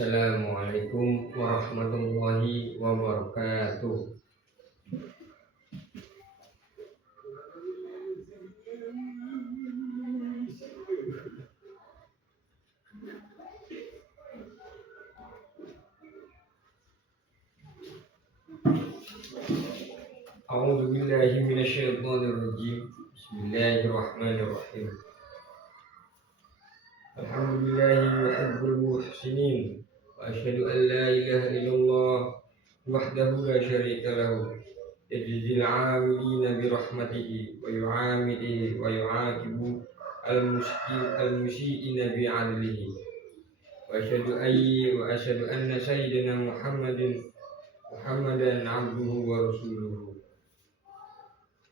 Assalamualaikum warahmatullahi wabarakatuh. A'udzu billahi minasyaitonir rajim. Bismillahirrahmanirrahim. Alhamdulillahi yuhibbul muhsinin wa asyhadu an la ilaha illallah wahdahu la syarika lahu yajzil 'amilina bi rahmatihi wa yu'amidihi wa yu'aqibu al-musyi'ina bi 'adlihi wa asyhadu anna sayyidina Muhammadan abduhu wa rasuluhu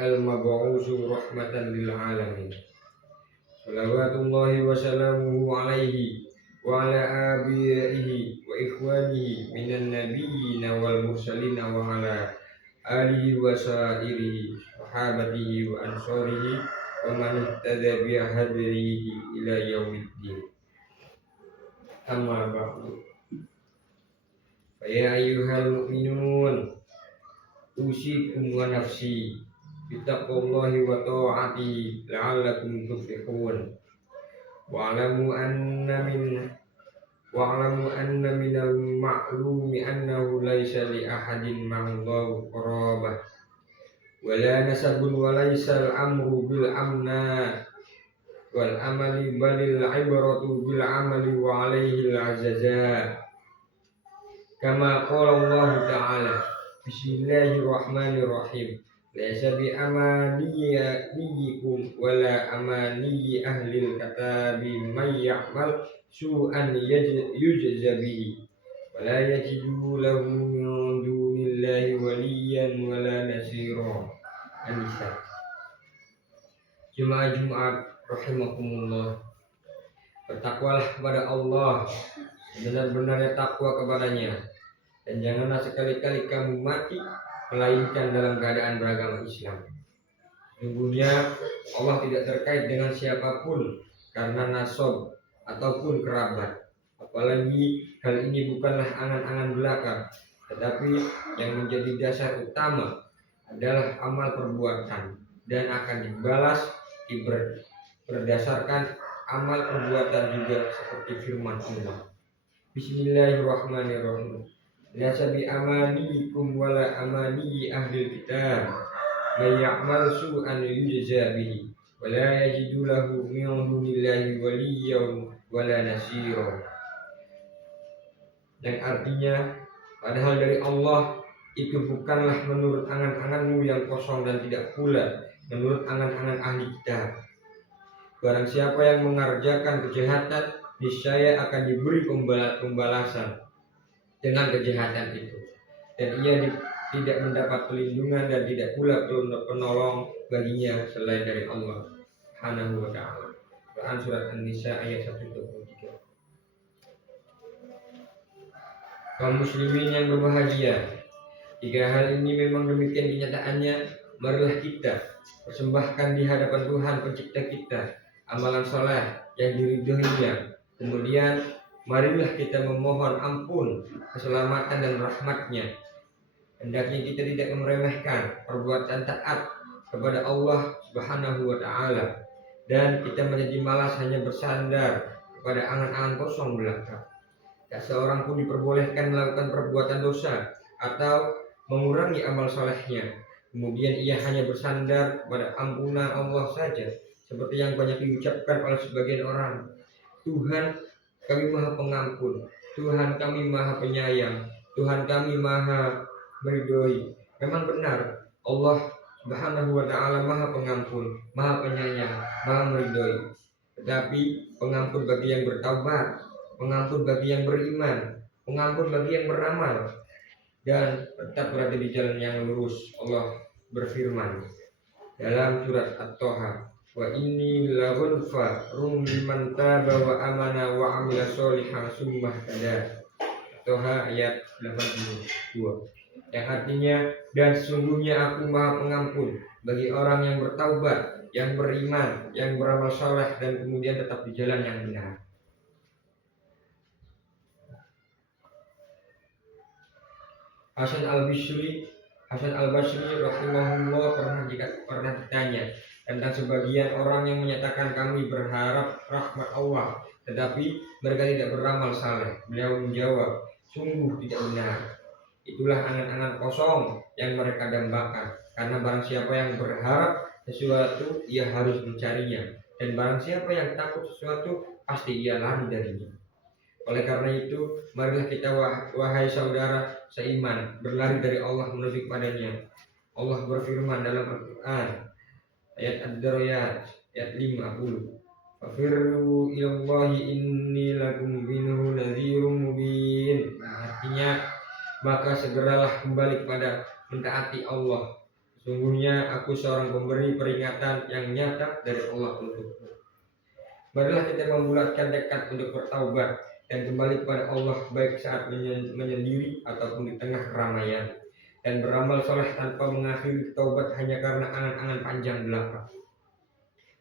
al-mab'usu rahmatan lil alamin. Salawatullahi wa salamuhu alaihi wa ala abiyaihi wa ikhwanihi minan nabiyina wal mursalina wa ala alihi wa sairihi sahabatihi wa ansarihi wa man ihtada bi hadrihi ila yaumiddin. Amma ba'du. Fa ya ayyuhal mu'minun usikum wa nafsi bittaqwallahi wa ta'atihi la'allakum tuflihun. Wa'lamu anna minal ma'lumi annahu laysa li ahadin ma'allahu qarabah wa la nasabun wa laysa al-amru bil amna wal amali balil ibratu bil amali wa alayhi al-azaza kama qala Allah ta'ala. Bismillahirrahmanirrahim. Laisa bi amaniyikum wala amaniyi ahlil katabi may ya'mal su'an yujza bihi wala yajidu lahu min dunillahi waliyan wala nasira. An-Nisa. Jemaah Jumat rahimakumullah, bertakwalah kepada Allah sebenar-benarnya takwa kepadanya, dan janganlah sekali-kali kamu mati melainkan dalam keadaan beragama Islam. Sesungguhnya Allah tidak terkait dengan siapapun karena nasab ataupun kerabat. Apalagi hal ini bukanlah angan-angan belaka, tetapi yang menjadi dasar utama adalah amal perbuatan dan akan dibalas berdasarkan amal perbuatan juga seperti firman Allah. Bismillahirrahmanirrahim. Laisa bi amaniyikum wala amaniyi ahlil kitab may ya'mal su'an yujza bihi wala yajidu lahu min dunillahi waliyyan wala nasira. Yang artinya, padahal dari Allah itu bukanlah menurut angan-anganmu yang kosong dan tidak pula menurut angan-angan ahli kitab. Barang siapa yang mengerjakan kejahatan, niscaya akan diberi pembalasan dengan kejahatan itu, dan ia tidak mendapat pelindungan dan tidak pula penolong baginya selain dari Allah Subhanahu wa ta'ala. Quran surat An-Nisa ayat 123. Kaum muslimin yang berbahagia, jika hal ini memang demikian kenyataannya, marilah kita persembahkan di hadapan Tuhan pencipta kita amalan saleh yang diridhoinya. Kemudian marilah kita memohon ampun, keselamatan dan rahmatnya. Hendaknya kita tidak meremehkan perbuatan taat kepada Allah Subhanahu wa ta'ala, dan kita menjadi malas hanya bersandar kepada angan-angan kosong belaka. Tak seorang pun diperbolehkan melakukan perbuatan dosa atau mengurangi amal salehnya, kemudian ia hanya bersandar pada ampunan Allah saja, seperti yang banyak diucapkan oleh sebagian orang. Tuhan kami maha pengampun, Tuhan kami maha penyayang, Tuhan kami maha meridhoi. Memang benar, Allah Subhanahu wa ta'ala maha pengampun, maha penyayang, maha meridhoi. Tetapi pengampun bagi yang bertaubat, pengampun bagi yang beriman, pengampun bagi yang beramal dan tetap berada di jalan yang lurus. Allah berfirman dalam surat At-Taha, wa inni laghulfa liman taba wa amana wa amila sholihan summa tada. Toha ayat 82, yang artinya, dan sesungguhnya aku maha pengampun bagi orang yang bertaubat, yang beriman, yang beramal saleh dan kemudian tetap di jalan yang benar. Hasan al-Basri rahimahullah pernah ditanya tentang sebagian orang yang menyatakan kami berharap rahmat Allah, tetapi mereka tidak beramal saleh. Beliau menjawab, sungguh tidak benar. Itulah angan-angan kosong yang mereka dambakan. Karena barang siapa yang berharap sesuatu, ia harus mencarinya. Dan barang siapa yang takut sesuatu, pasti ia lari darinya. Oleh karena itu, marilah kita wahai saudara seiman berlari dari Allah menuju kepadanya. Allah berfirman dalam Al-Quran ayat Ad-Dariyat ayat 50. Fafirru ilallahi inni lakum minhu nadhirum mubin. Artinya, maka segeralah kembali kepada mentaati Allah. Sesungguhnya aku seorang pemberi peringatan yang nyata dari Allah untukmu. Marilah kita membulatkan tekad untuk bertaubat dan kembali kepada Allah, baik saat menyendiri ataupun di tengah keramaian, dan beramal soleh tanpa mengakhiri taubat hanya karena angan-angan panjang belaka.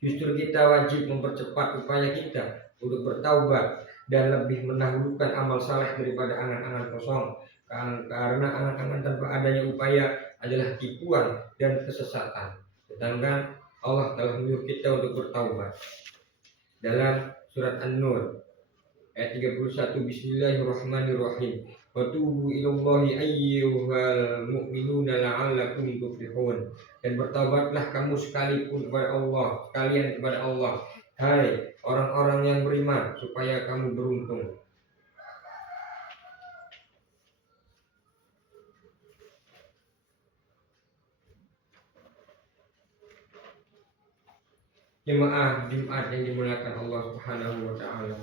Justru kita wajib mempercepat upaya kita untuk bertaubat dan lebih mendahulukan amal saleh daripada angan-angan kosong, karena angan-angan tanpa adanya upaya adalah tipuan dan kesesatan. Sedangkan Allah telah menyuruh kita untuk bertaubat. Dalam surat An-Nur ayat 31, Bismillahirrahmanirrahim. Wa tubu ilallahi ayyuhal mu'minuna la'allakum tuflihun. Dan bertaubatlah kamu sekalian kepada Allah, hai orang-orang yang beriman, supaya kamu beruntung. Jemaah Jumat yang dimuliakan Allah Subhanahu wa taala.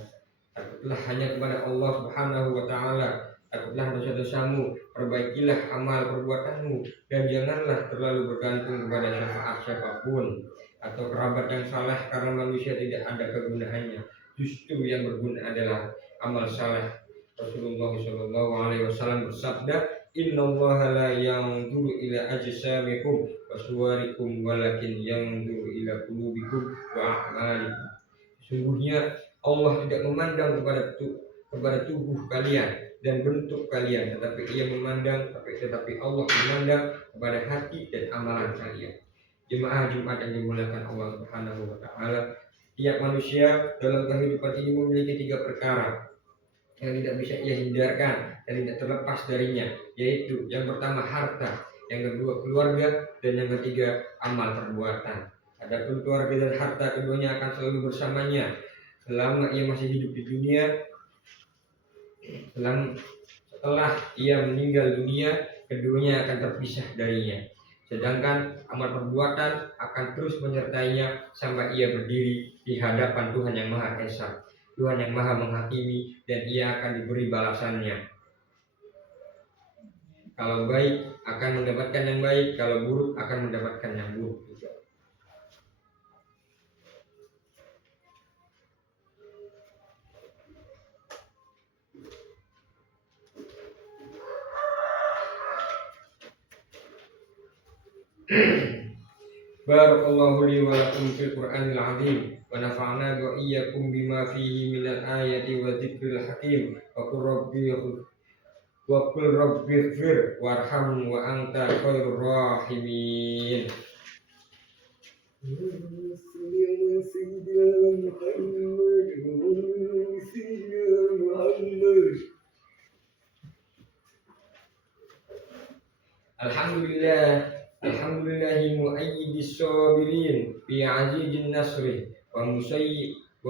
Takutlah hanya kepada Allah Subhanahu wa taala. Takutlah dosa-dosamu, perbaikilah amal perbuatanmu, dan janganlah terlalu bergantung kepada syafaat siapapun atau kerabat yang saleh, karena manusia tidak ada kegunaannya. Justru yang berguna adalah amal saleh. Rasulullah SAW bersabda, Innallaha la yanzuru ila ajsamikum wa suwarikum walakin yanzuru ila qulubikum wa a'malikum. Sesungguhnya Allah tidak memandang kepada tubuh kalian dan bentuk kalian, tetapi Allah memandang kepada hati dan amalan kalian. Jemaah Jumat yang dimuliakan Allah Subhanahu wa taala, tiap manusia dalam kehidupan ini memiliki 3 perkara yang tidak bisa ia hindarkan dan tidak terlepas darinya, yaitu yang pertama harta, yang kedua keluarga, dan yang ketiga amal perbuatan. Adapun keluarga dan harta, keduanya akan selalu bersamanya selama ia masih hidup di dunia. Setelah ia meninggal dunia, keduanya akan terpisah darinya. Sedangkan amal perbuatan akan terus menyertainya sampai ia berdiri di hadapan Tuhan yang Maha Esa, Tuhan yang Maha menghakimi, dan ia akan diberi balasannya. Kalau baik akan mendapatkan yang baik, kalau buruk akan mendapatkan yang buruk juga. Barakallahu li wa lakum fil Qur'anil azim wa nafa'na wa iyyakum bima fihi minal ayati wa dzikril hakim wa qul rabbighfir warham wa anta khairur rahimin. Alhamdulillahi mu'ayyidis sabirin bi azizin nasri wa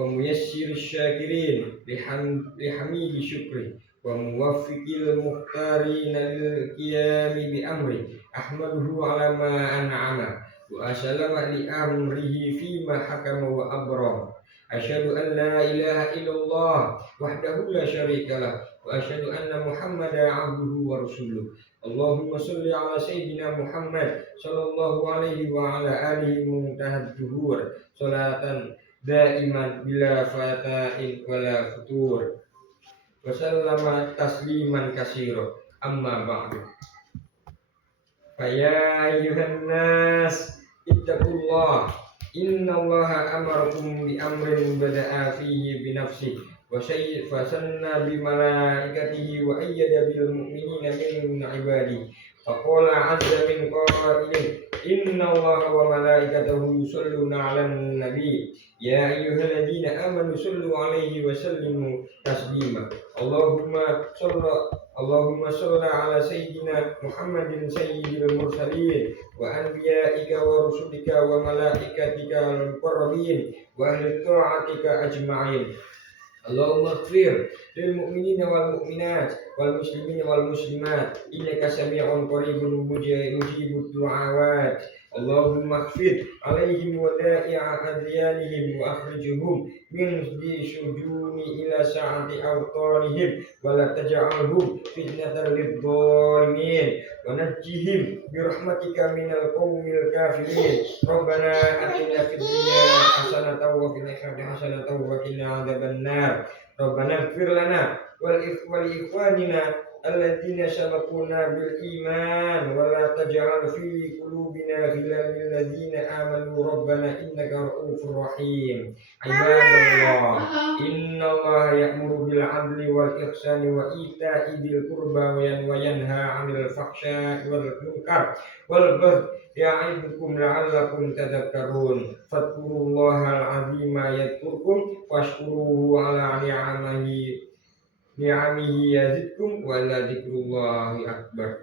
muyassiris syakirin lihamidi syukri wa muwaffiqil mukhtarina lil qiyami bi amri ahmaduhu ala ma an'ama wa asalama li amrihi fima hakama wa abram. Asyhadu an la ilaha illallah wahdahu la syarika lah wa asyhadu anna Muhammadan abduhu wa rasuluh. Allahumma sholli ala sayyidina Muhammad sallallahu alaihi wa ala alihi muntahad zuhur salatan daiman bila fata'in wala futur wa sallama tasliman katsira amma ba'du. Faya ayyuhan nas ittaqullah innallaha amarakum bi amrin bada'a fihi bi nafsihi فسنى بملائكته وأيد بالمؤمنين من عباده فقال عز من قائل إن الله وملائكته يصلون على النبي يا أيها الذين آمنوا صلوا عليه وسلموا تسليما اللهم صل على سيدنا محمد سيد المرسلين وأنبيائك ورسلك وملائكتك المقربين وأهل طاعتك أجمعين اللهم اغفر للمؤمنين والمؤمنات والمسلمين والمسلمات إنك سميع قريب مجيب الدعوات اللهم اغفر عليهم ودائع أديانهم وأخرجهم من السجون إلى سعة أوطانهم ولا تجعلهم فتنة للظالمين ونجهم برحمتك من القوم الكافرين ربنا آتنا في الدنيا حسنة وفي الآخرة حسنة وقنا عذاب النار ربنا اغفر لنا ولإخواننا الذين سبقونا بالإيمان ولا تجعل في قلوبنا غلا للذين آمنوا ربنا إنك رؤوف رحيم عباد الله إن الله يأمر بالعدل والإحسان وإيتاء ذي القربى وينهى عن الفحشاء والمنكر والبغي يعظكم لعلكم تذكرون فاذكروا الله العظيم يذكركم واشكروه على نعمه يزدكم ولذكر الله أكبر